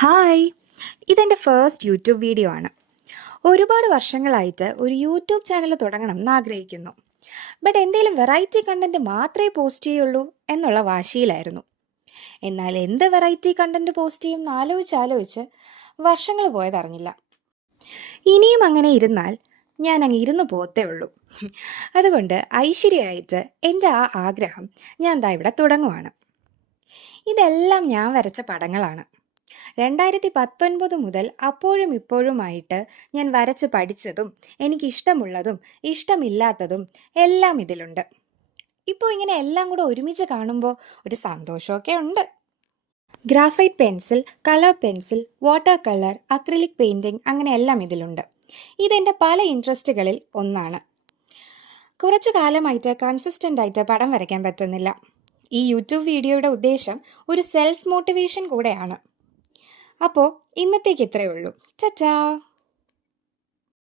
Hi! ഇതെൻ്റെ first YouTube video ആണ്. ഒരുപാട് വർഷങ്ങളായിട്ട് ഒരു യൂട്യൂബ് ചാനൽ തുടങ്ങണം എന്നാഗ്രഹിക്കുന്നു. ബട്ട് എന്തേലും വെറൈറ്റി കണ്ടന്റ് മാത്രമേ പോസ്റ്റ് ചെയ്യുള്ളൂ എന്നുള്ള വാശിയിലായിരുന്നു. എന്നാൽ എന്ത് വെറൈറ്റി കണ്ടന്റ് പോസ്റ്റ് ചെയ്യും എന്നാലോചിച്ച് വർഷങ്ങൾ പോയതറിഞ്ഞില്ല. ഇനിയും അങ്ങനെ ഇരുന്നാൽ ഞാൻ അങ്ങ് ഇരുന്ന് പോകത്തേ ഉള്ളൂ. അതുകൊണ്ട് ഐശ്വര്യമായിട്ട് എൻ്റെ ആ ആഗ്രഹം ഞാൻ ദാ ഇവിടെ തുടങ്ങുവാണ്. ഇതെല്ലാം ഞാൻ വരച്ച പടങ്ങളാണ്. 2019 മുതൽ അപ്പോഴും ഇപ്പോഴുമായിട്ട് ഞാൻ വരച്ച് പഠിച്ചതും എനിക്കിഷ്ടമുള്ളതും ഇഷ്ടമില്ലാത്തതും എല്ലാം ഇതിലുണ്ട്. ഇപ്പോൾ ഇങ്ങനെ എല്ലാം കൂടെ ഒരുമിച്ച് കാണുമ്പോൾ ഒരു സന്തോഷമൊക്കെ ഉണ്ട്. Graphite pencil, colour pencil, water colour, acrylic painting അങ്ങനെ എല്ലാം ഇതിലുണ്ട്. ഇതെൻ്റെ പല ഇൻട്രസ്റ്റുകളിൽ ഒന്നാണ്. കുറച്ചു കാലമായിട്ട് കൺസിസ്റ്റൻ്റ് ആയിട്ട് പടം വരയ്ക്കാൻ പറ്റുന്നില്ല. ഈ യൂട്യൂബ് വീഡിയോയുടെ ഉദ്ദേശം ഒരു സെൽഫ് മോട്ടിവേഷൻ കൂടെയാണ്. അപ്പോൾ ഇന്നത്തേക്ക് ഇത്രയേ ഉള്ളൂ. ടാറ്റാ.